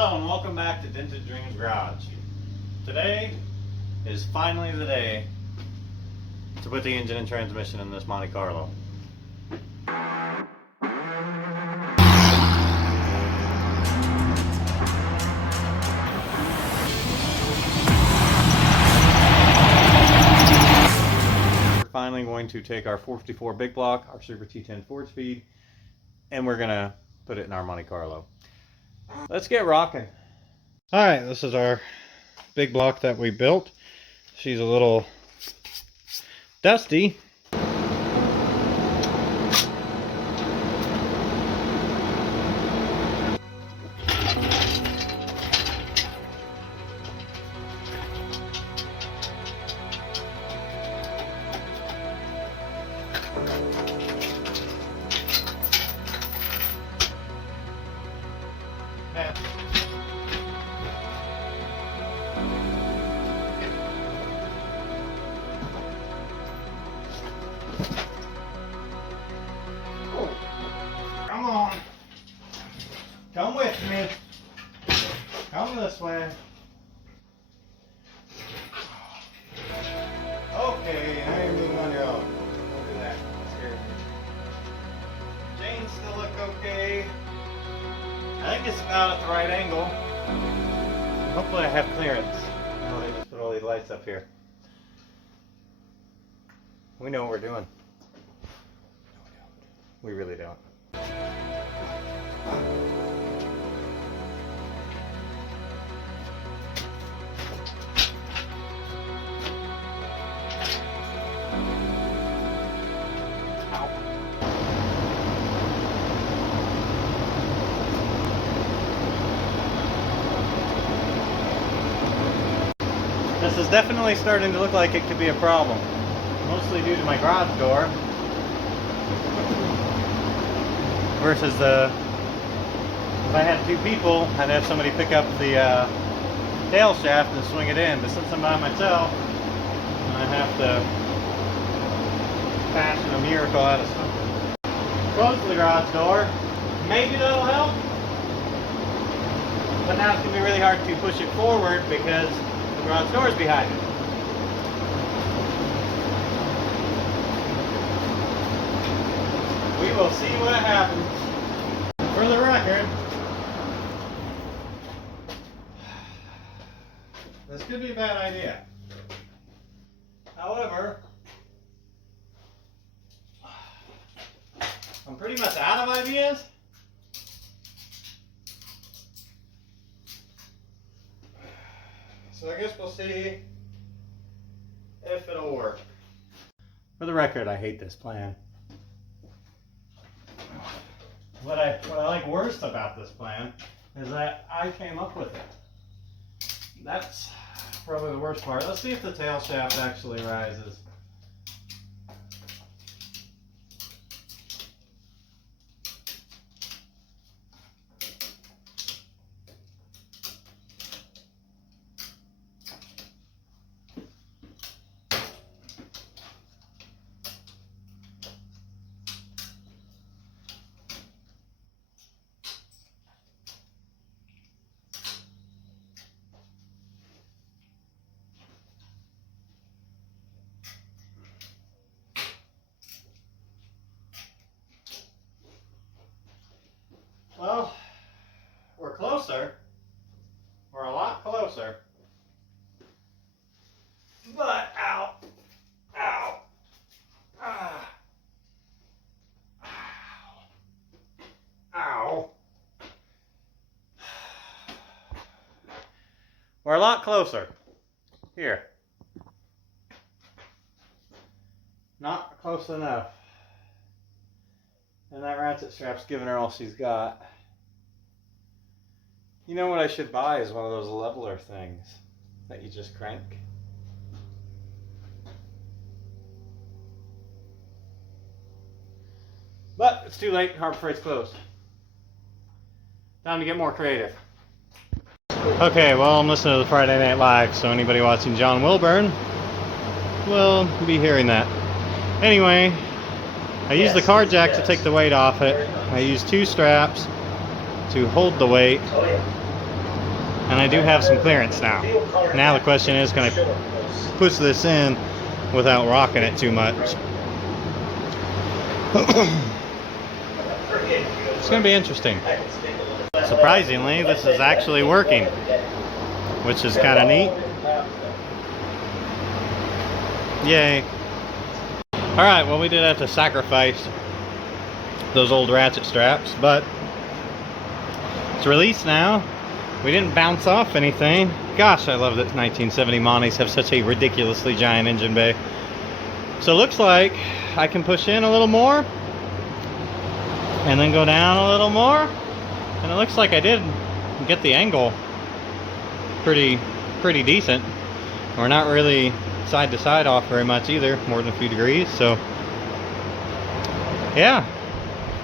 Hello and welcome back to Dented Dreams Garage. Today is finally the day to put the engine and transmission in this Monte Carlo. We're finally going to take our 454 big block, our Super T10 4SPEED, and we're going to put it in our Monte Carlo. Let's get rocking. Alright, this is our big block that we built. She's a little dusty. Come on. Come with me. Come this way. Okay, now you're moving on your own. Don't do that. Scared me. Chains still look okay. I think it's about at the right angle. Hopefully I have clearance. No, they just put all these lights up here. We know what we're doing. We really don't. This is definitely starting to look like it could be a problem. Mostly due to my garage door. Versus if I had two people, I'd have somebody pick up the tail shaft and swing it in. But since I'm by myself, I have to fashion a miracle out of something. Close the garage door. Maybe that'll help. But now it's going to be really hard to push it forward because the garage door is behind it. We will see what happens. For the record, this could be a bad idea. However, I'm pretty much out of ideas. So I guess we'll see if it'll work. For the record, I hate this plan. What I like worst about this plan is that I came up with it. That's probably the worst part. Let's see if the tail shaft actually rises. Well, we're closer. We're a lot closer. But, ow, ow, ah, ow, ow. We're a lot closer. Here. Not close enough. And that ratchet strap's giving her all she's got. You know what I should buy is one of those leveler things that you just crank. But it's too late, Harbor Freight's closed. Time to get more creative. Okay, well, I'm listening to the Friday Night Live, so anybody watching John Wilburn will be hearing that. Anyway, I used the car jack to take the weight off it. I used two straps to hold the weight. and I do have some clearance now. Now the question is, can I push this in without rocking it too much? It's going to be interesting. Surprisingly, this is actually working, which is kind of neat. Yay. Alright, well, we did have to sacrifice those old ratchet straps, but it's released now. We didn't bounce off anything. Gosh, I love that 1970 Montes have such a ridiculously giant engine bay. So it looks like I can push in a little more and then go down a little more, and it looks like I did get the angle pretty decent. We're not really side to side off very much either, more than a few degrees, so yeah,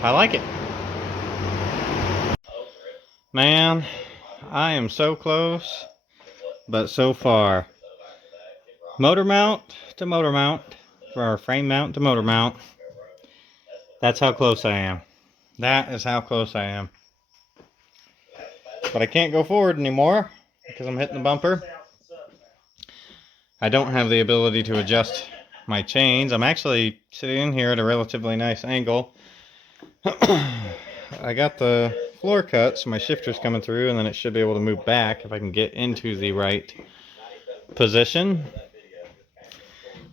I like it. Man, I am so close, but so far. Motor mount to motor mount, or frame mount to motor mount. That's how close I am. That is how close I am. But I can't go forward anymore because I'm hitting the bumper. I don't have the ability to adjust my chains. I'm actually sitting in here at a relatively nice angle. I got the floor cut, so my shifter's coming through, and then it should be able to move back if I can get into the right position.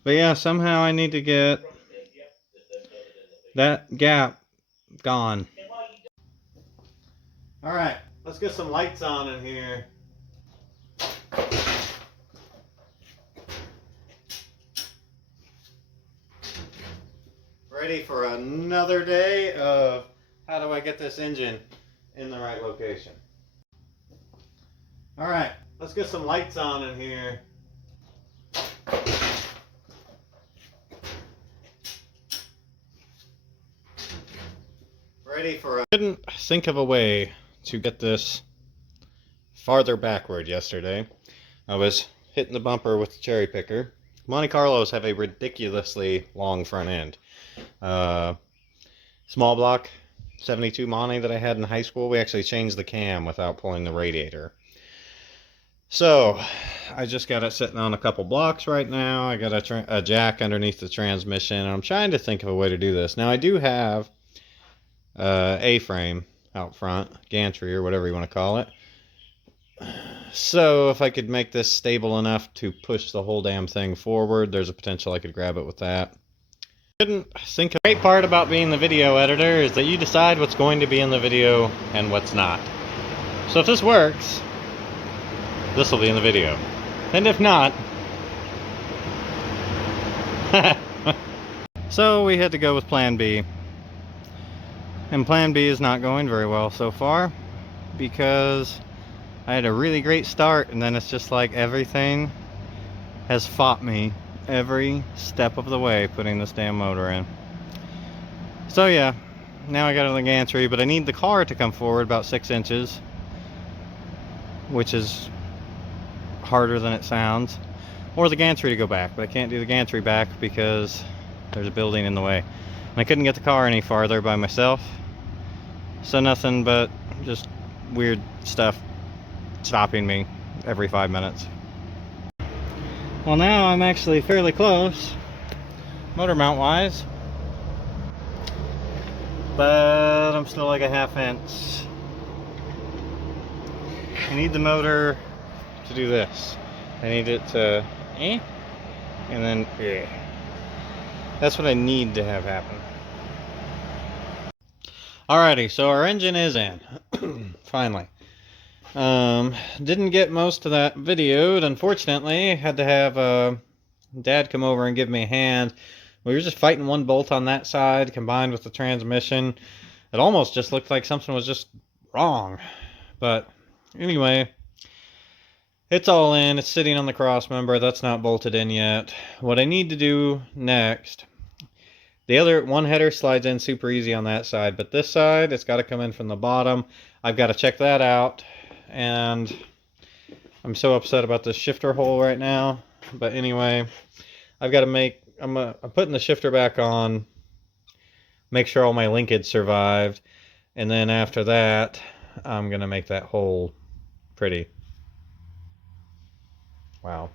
But yeah, somehow I need to get that gap gone. Alright, let's get some lights on in here. Ready for another day of how do I get this engine in the right location. Alright, let's get some lights on in here. Ready for a... Couldn't think of a way to get this farther backward yesterday. I was hitting the bumper with the cherry picker. Monte Carlos have a ridiculously long front end. Small block 72 Monte that I had in high school, we actually changed the cam without pulling the radiator. So I just got it sitting on a couple blocks right now. I got a jack underneath the transmission, and I'm trying to think of a way to do this. Now I do have A-frame out front, gantry or whatever you want to call it. So if I could make this stable enough to push the whole damn thing forward, there's a potential I could grab it with that. Couldn't think of... The great part about being the video editor is that you decide what's going to be in the video and what's not. So if this works, this will be in the video. And if not... So we had to go with plan B. And plan B is not going very well so far, because I had a really great start, and then it's just like everything has fought me every step of the way putting this damn motor in. So yeah, now I got a gantry, but I need the car to come forward about 6 inches, which is harder than it sounds, or the gantry to go back, but I can't do the gantry back because there's a building in the way. And I couldn't get the car any farther by myself, so nothing but just weird stuff stopping me every 5 minutes. Well, now I'm actually fairly close, motor mount wise, but I'm still like a ½ inch. I need the motor to do this. I need it to and then that's what I need to have happen. Alrighty, so our engine is in. Finally. Didn't get most of that videoed, unfortunately. Had to have Dad come over and give me a hand. We were just fighting one bolt on that side combined with the transmission. It almost just looked like something was just wrong. But anyway, it's all in. It's sitting on the cross member. That's not bolted in yet. What I need to do next, the other one header slides in super easy on that side, but this side, it's got to come in from the bottom. I've got to check that out. And I'm so upset about this shifter hole right now. But anyway, I've got to make... I'm putting the shifter back on, make sure all my linkage survived, and then after that, I'm going to make that hole pretty. Wow.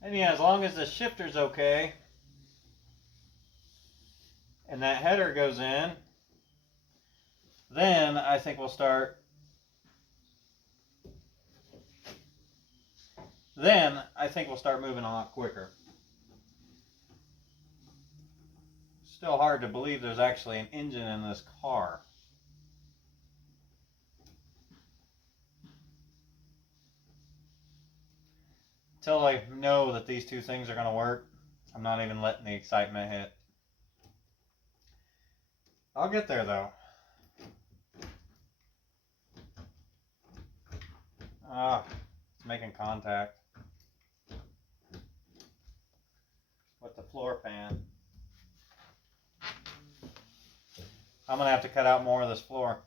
And yeah, as long as the shifter's okay and that header goes in, then I think we'll start. Then I think we'll start moving a lot quicker. Still hard to believe there's actually an engine in this car. Until I know that these two things are going to work, I'm not even letting the excitement hit. I'll get there though. It's making contact with the floor pan. I'm going to have to cut out more of this floor.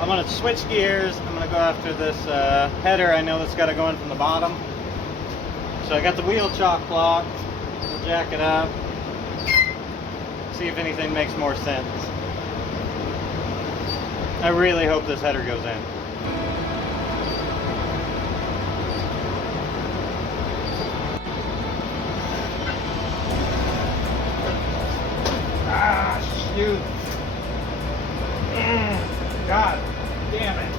I'm going to switch gears. I'm going to go after this header. I know that's got to go in from the bottom. So I got the wheel chock block. We'll jack it up. See if anything makes more sense. I really hope this header goes in. Ah, shoot. God damn it.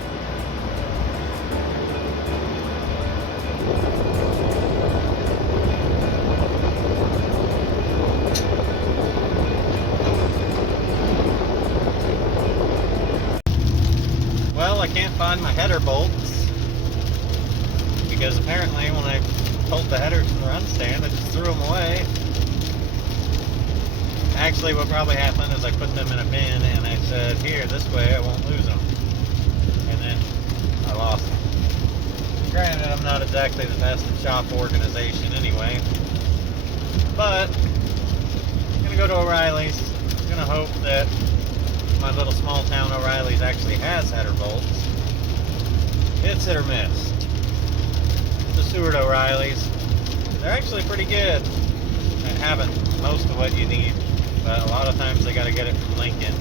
Well, I can't find my header bolts because apparently when I pulled the headers from the run stand, I just threw them away. Actually, what probably happened is I put them in a bin and I said, here, this way I won't lose them. And then I lost them. Granted, I'm not exactly the best at shop organization anyway. But, I'm going to go to O'Reilly's. I'm going to hope that my little small town O'Reilly's actually has header bolts. It's hit or miss. The Seward O'Reilly's, they're actually pretty good at having most of what you need. But a lot of times they got to get it from Lincoln.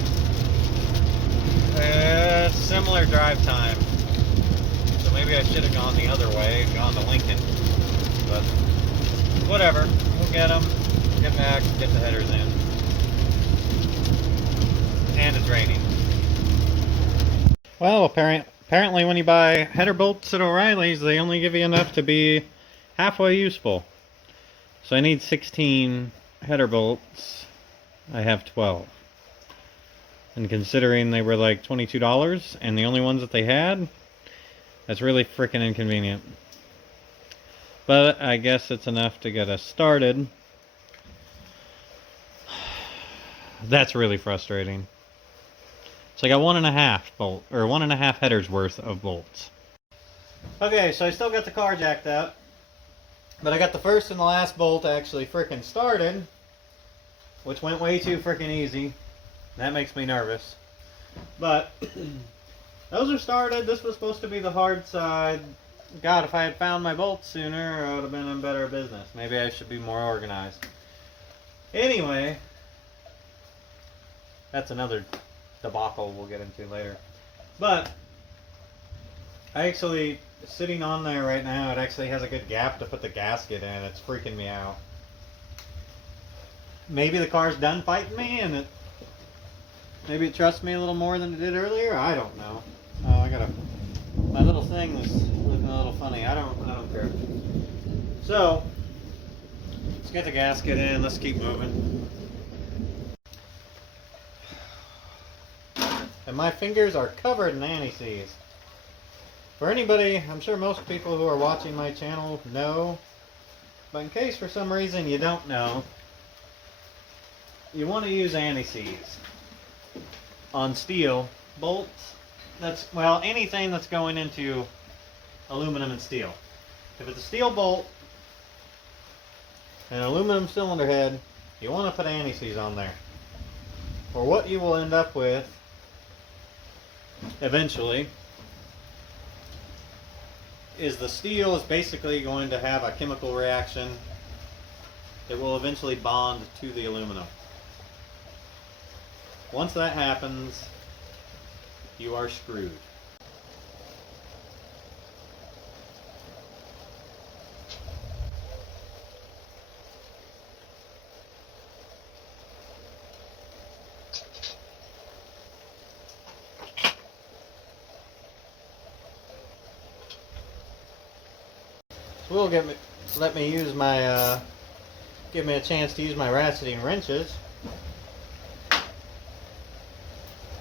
Similar drive time. So maybe I should have gone the other way, gone to Lincoln. But whatever. We'll get them, get back, get the headers in. And it's raining. Well, apparently when you buy header bolts at O'Reilly's, they only give you enough to be halfway useful. So I need 16 header bolts. I have 12. And considering they were like $22 and the only ones that they had, that's really freaking inconvenient. But I guess it's enough to get us started. That's really frustrating. So I got 1.5 bolt, or 1.5 headers worth of bolts. Okay, so I still got the car jacked up, but I got the first and the last bolt actually freaking started, which went way too freaking easy. That makes me nervous. But those are started. This was supposed to be the hard side. God, if I had found my bolts sooner, I would have been in better business. Maybe I should be more organized. Anyway, that's another debacle we'll get into later. But I actually, sitting on there right now, it actually has a good gap to put the gasket in. It's freaking me out. Maybe the car's done fighting me and maybe it trusts me a little more than it did earlier. I don't know. Oh, I gotta. My little thing was looking a little funny. I don't care. So let's get the gasket in. Let's keep moving. And my fingers are covered in anti-seize. For anybody, I'm sure most people who are watching my channel know, but in case for some reason you don't know, you want to use anti-seize on steel bolts. That's, well, anything that's going into aluminum and steel. If it's a steel bolt and an aluminum cylinder head, you want to put anti-seize on there. or what you will end up with eventually, is the steel is basically going to have a chemical reaction. It will eventually bond to the aluminum. Once that happens, you are screwed. So will let me use my give me a chance to use my ratcheting wrenches.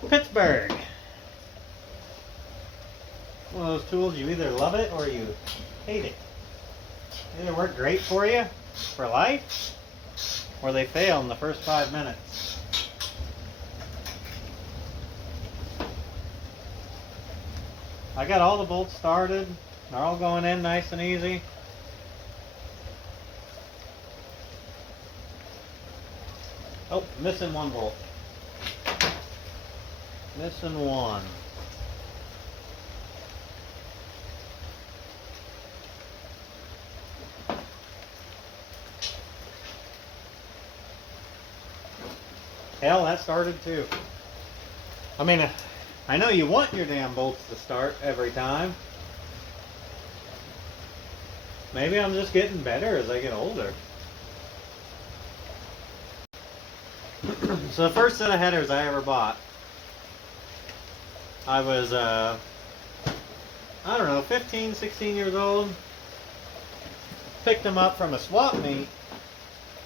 Pittsburgh. One of those tools, you either love it or you hate it. They either work great for you for life, or they fail in the first 5 minutes. I got all the bolts started. They're all going in nice and easy. Oh, missing one bolt. Missing one. Hell, that started too. I mean, I know you want your damn bolts to start every time. Maybe I'm just getting better as I get older. So the first set of headers I ever bought, I was, I don't know, 15, 16 years old. Picked them up from a swap meet,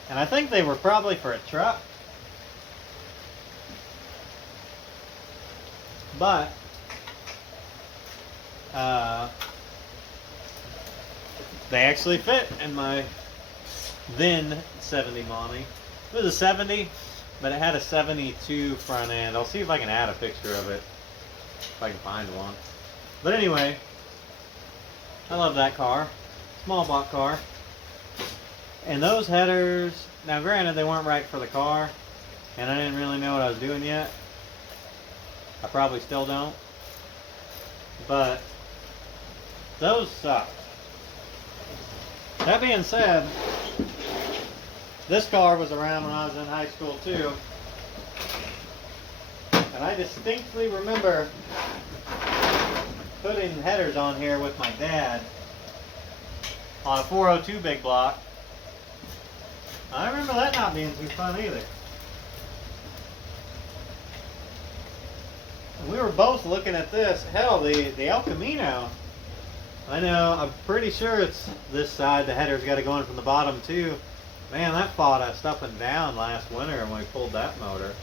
and I think they were probably for a truck. But, they actually fit in my then 70 Monte. It was a 70, but it had a 72 front end. I'll see if I can add a picture of it, if I can find one. But anyway, I love that car. Small block car. And those headers, now granted they weren't right for the car, and I didn't really know what I was doing yet. I probably still don't. But those sucked. That being said, this car was around when I was in high school too. And I distinctly remember putting headers on here with my dad on a 402 big block. I remember that not being too fun either. And we were both looking at this. Hell, the El Camino, I know, I'm pretty sure it's this side. The header's got to go in from the bottom too. Man, that fought us up and down last winter when we pulled that motor.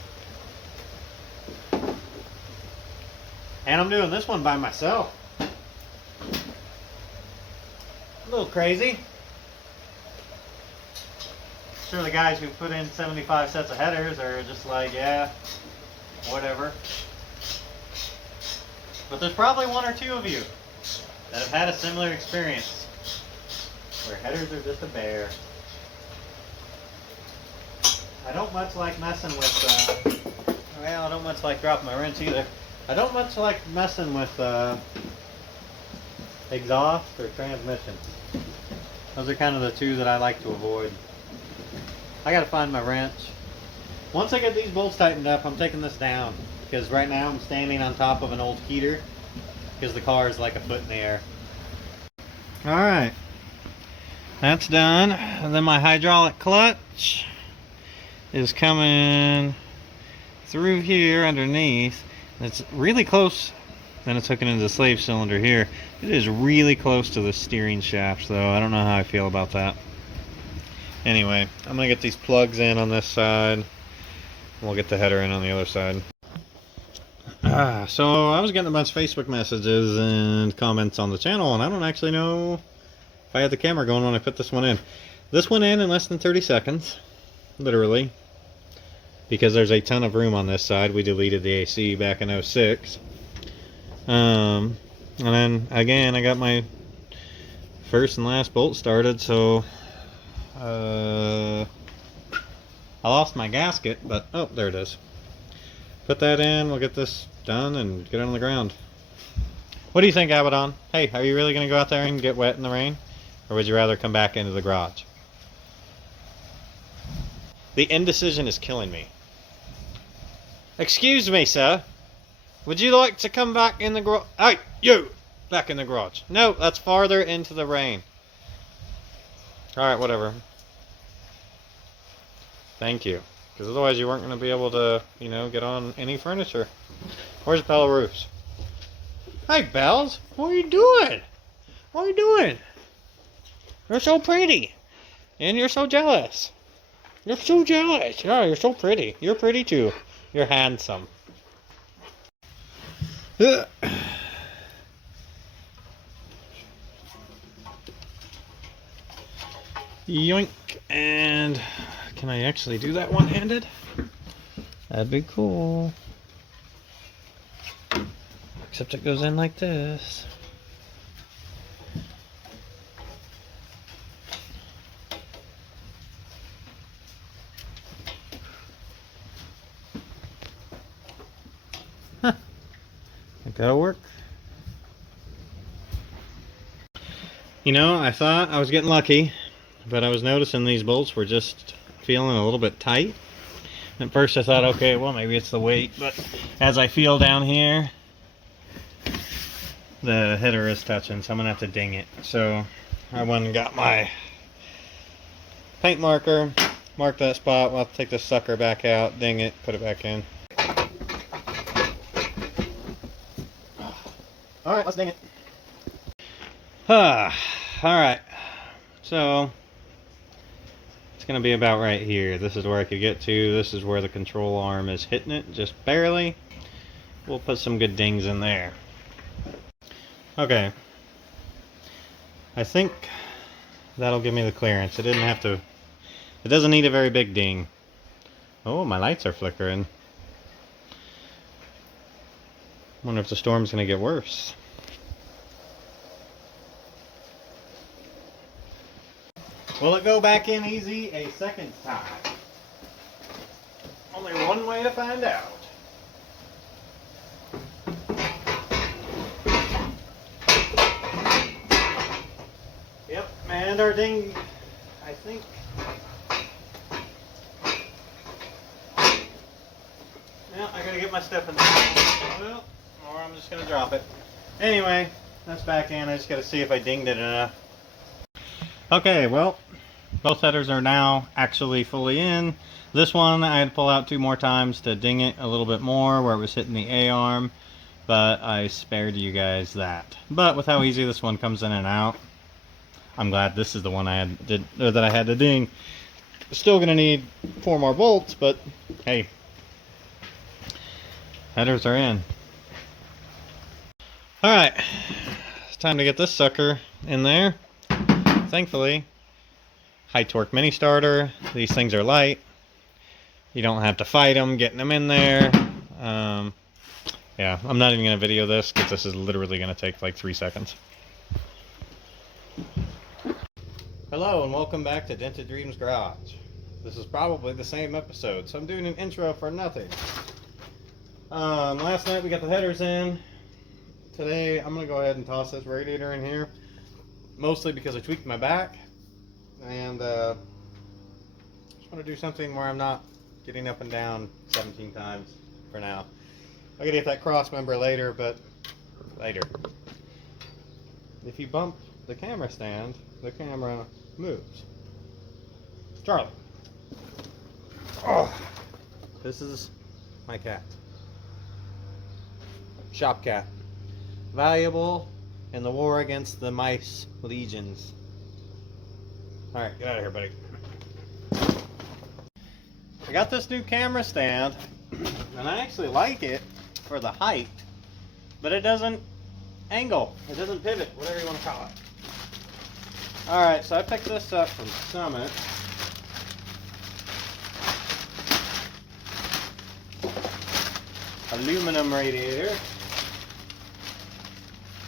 And I'm doing this one by myself. A little crazy. Sure, the guys who put in 75 sets of headers are just like, yeah, whatever. But there's probably one or two of you that have had a similar experience where headers are just a bear. I don't much like messing with, well, I don't much like dropping my wrench either. I don't much like messing with exhaust or transmission. Those are kind of the two that I like to avoid. I gotta find my wrench. Once I get these bolts tightened up, I'm taking this down, because right now I'm standing on top of an old heater because the car is like a foot in the air. Alright, that's done. And then my hydraulic clutch is coming through here underneath. It's really close. Then it's hooking into the slave cylinder here. It is really close to the steering shaft though. I don't know how I feel about that. Anyway, I'm gonna get these plugs in on this side. We'll get the header in on the other side. So I was getting a bunch of Facebook messages and comments on the channel, and I don't actually know if I had the camera going when I put this one in. This went in less than 30 seconds, literally, because there's a ton of room on this side. We deleted the AC back in 06. And then again, I got my first and last bolt started, so I lost my gasket, but oh, there it is. put that in, we'll get this done and get it on the ground. What do you think, Abaddon? Hey, are you really going to go out there and get wet in the rain? Or would you rather come back into the garage? The indecision is killing me. Excuse me, sir. Would you like to come back in the garage? Hey, you! Back in the garage. No, that's farther into the rain. Alright, whatever. Thank you. Because otherwise you weren't going to be able to, you know, get on any furniture. Where's Belarus? Hey, Bells. What are you doing? What are you doing? You're so pretty. And you're so jealous. You're so jealous. Yeah, you're so pretty. You're pretty too. You're handsome. Yoink. And can I actually do that one-handed? That'd be cool. Except it goes in like this. Huh. Think that'll work. You know, I thought I was getting lucky, but I was noticing these bolts were just feeling a little bit tight. At first I thought, okay, well maybe it's the weight, but as I feel down here, the header is touching, so I'm gonna have to ding it. So I went and got my paint marker, mark that spot. I'll take this sucker back out, ding it, put it back in. Alright, let's ding it. Alright, so it's gonna be about right here. This is where I could get to. This is where the control arm is hitting it, just barely. We'll put some good dings in there. Okay, I think that'll give me the clearance. It didn't have to, it doesn't need a very big ding. Oh, my lights are flickering. Wonder if the storm's gonna get worse. Will it go back in easy a second time? Only one way to find out. Yep, and our ding, I think. Yeah, I gotta get my step in there. Well, or I'm just gonna drop it. Anyway, that's back in. I just gotta see if I dinged it enough. Okay, well, both headers are now actually fully in. This one I had to pull out 2 more times to ding it a little bit more where it was hitting the A-arm, but I spared you guys that. But with how easy this one comes in and out, I'm glad this is the one that I had to ding. Still gonna need 4 more bolts, but hey, headers are in. Alright, it's time to get this sucker in there. Thankfully, high torque mini starter. These things are light. You don't have to fight them, getting them in there. Yeah, I'm not even going to video this because this is literally going to take like 3 seconds. Hello and welcome back to Dented Dreams Garage. This is probably the same episode, so I'm doing an intro for nothing. Last night we got the headers in. Today I'm going to go ahead and toss this radiator in here. Mostly because I tweaked my back. And just want to do something where I'm not getting up and down 17 times for now. I'll get that cross member later, but later. If you bump the camera stand, the camera moves. Charlie. Oh, this is my cat. Shop cat. Valuable in the war against the mice legions. Alright, get out of here, buddy. I got this new camera stand, and I actually like it for the height, but it doesn't angle. It doesn't pivot, whatever you want to call it. Alright, so I picked this up from Summit. Aluminum radiator.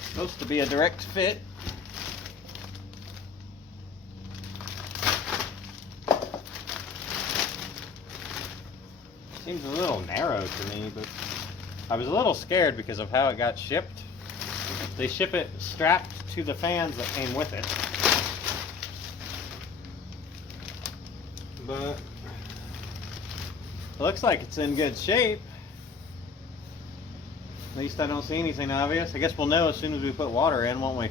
Supposed to be a direct fit. Seems a little narrow to me, but I was a little scared because of how it got shipped. They ship it strapped to the fans that came with it. But it looks like it's in good shape. At least I don't see anything obvious. I guess we'll know as soon as we put water in, won't we?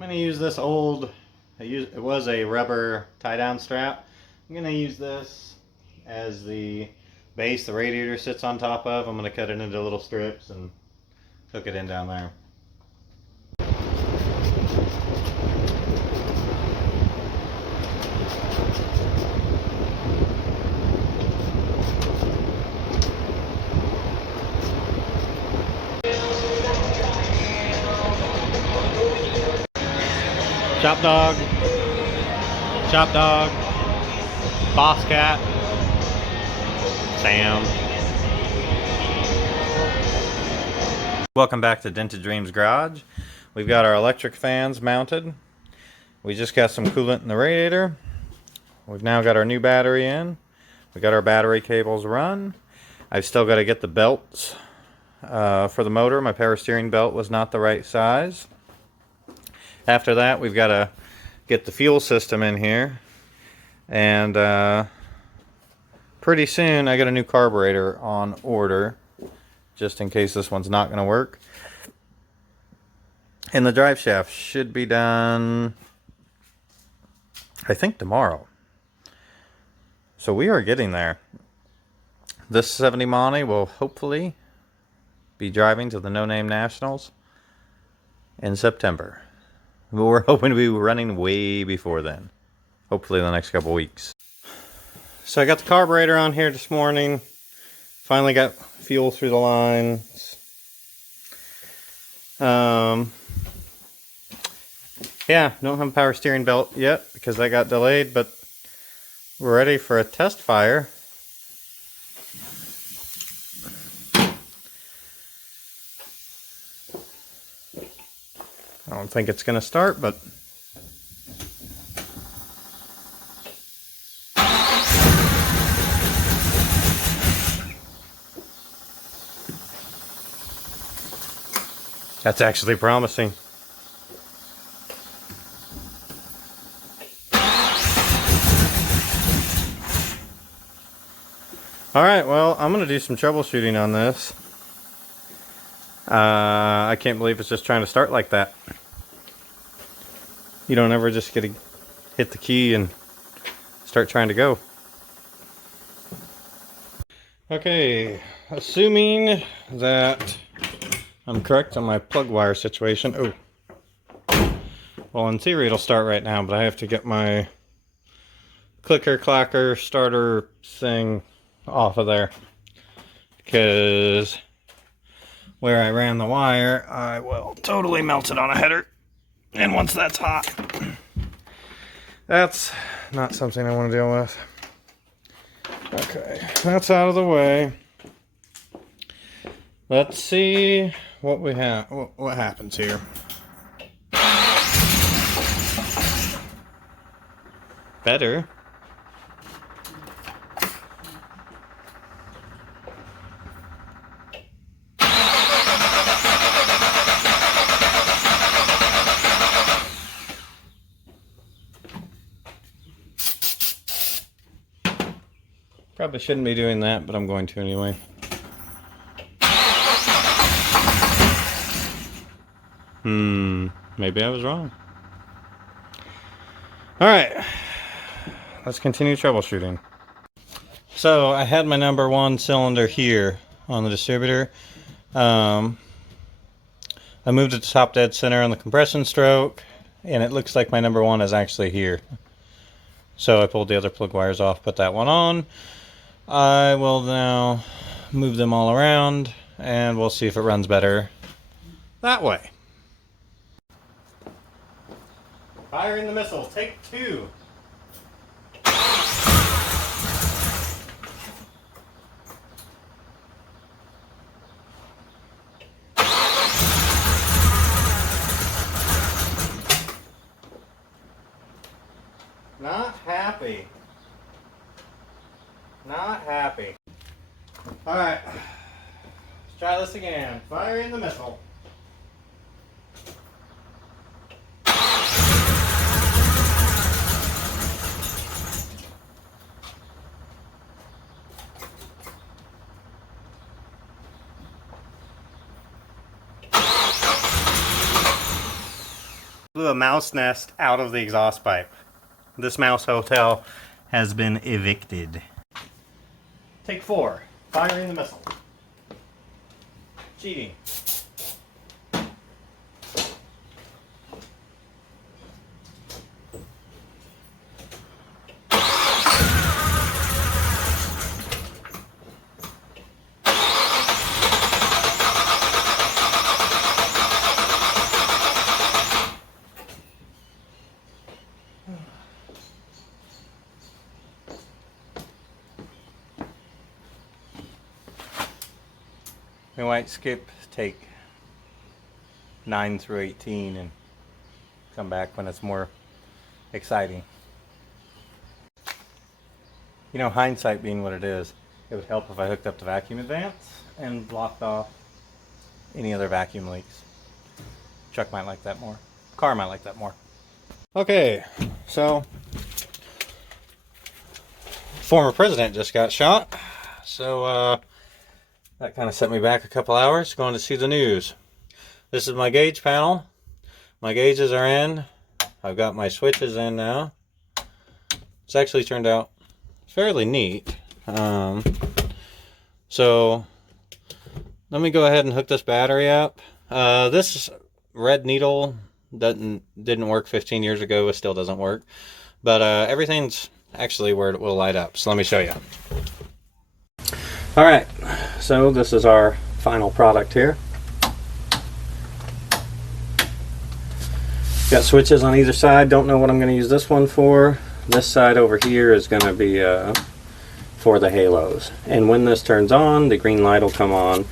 I'm going to use this old, it was a rubber tie-down strap. I'm going to use this as the base the radiator sits on top of. I'm going to cut it into little strips and hook it in down there. Chop dog, boss cat, Sam. Welcome back to Dented Dreams Garage. We've got our electric fans mounted. We just got some coolant in the radiator. We've now got our new battery in. We got our battery cables run. I've still got to get the belts for the motor. My power steering belt was not the right size. After that, we've got to get the fuel system in here, and pretty soon I got a new carburetor on order, just in case this one's not going to work. And the drive shaft should be done, I think, tomorrow. So we are getting there. This 70 Monte will hopefully be driving to the No Name Nationals in September. We're hoping to be running way before then. Hopefully in the next couple weeks. So I got the carburetor on here this morning. Finally got fuel through the lines. Yeah, don't have a power steering belt yet because that got delayed, but we're ready for a test fire. I don't think it's going to start, but that's actually promising. Alright, well, I'm going to do some troubleshooting on this. I can't believe it's just trying to start like that. You don't ever just get to hit the key and start trying to go. Okay, assuming that I'm correct on my plug wire situation. Oh, well, in theory it'll start right now, but I have to get my clicker clacker starter thing off of there, because where I ran the wire, I will totally melt it on a header, and once that's hot, that's not something I want to deal with. Okay, that's out of the way. Let's see what we have, what happens here. Better. Probably shouldn't be doing that, but I'm going to anyway. Maybe I was wrong. Alright, let's continue troubleshooting. So I had my number one cylinder here on the distributor. I moved it to top dead center on the compression stroke, and it looks like my number one is actually here. So I pulled the other plug wires off, put that one on. I will now move them all around, and we'll see if it runs better that way. Firing the missile, take 2. Not happy. Alright. Let's try this again. Firing the missile. Blew a mouse nest out of the exhaust pipe. This mouse hotel has been evicted. Take 4. Firing the missile. Cheating. We might skip take 9 through 18 and come back when it's more exciting. You know, hindsight being what it is, it would help if I hooked up the vacuum advance and blocked off any other vacuum leaks. Truck might like that more. Car might like that more. Okay, so former president just got shot. So that kind of set me back a couple hours going to see the news. This is my gauge panel. My gauges are in. I've got my switches in now. It's actually turned out fairly neat. So let me go ahead and hook this battery up. This red needle didn't work 15 years ago. It still doesn't work. But everything's actually where it will light up. So let me show you. Alright, so this is our final product here. Got switches on either side. Don't know what I'm going to use this one for. This side over here is going to be for the halos. And when this turns on, the green light will come on.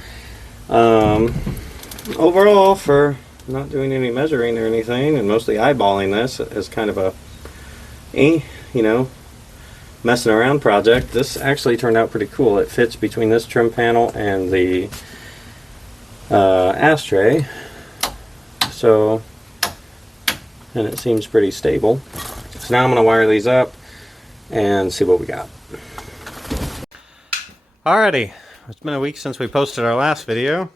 Overall, for not doing any measuring or anything, and mostly eyeballing this as kind of a, you know, messing around project, this actually turned out pretty cool. It fits between this trim panel and the ashtray, so, and it seems pretty stable. So now I'm going to wire these up and see what we got. Alrighty, it's been a week since we posted our last video.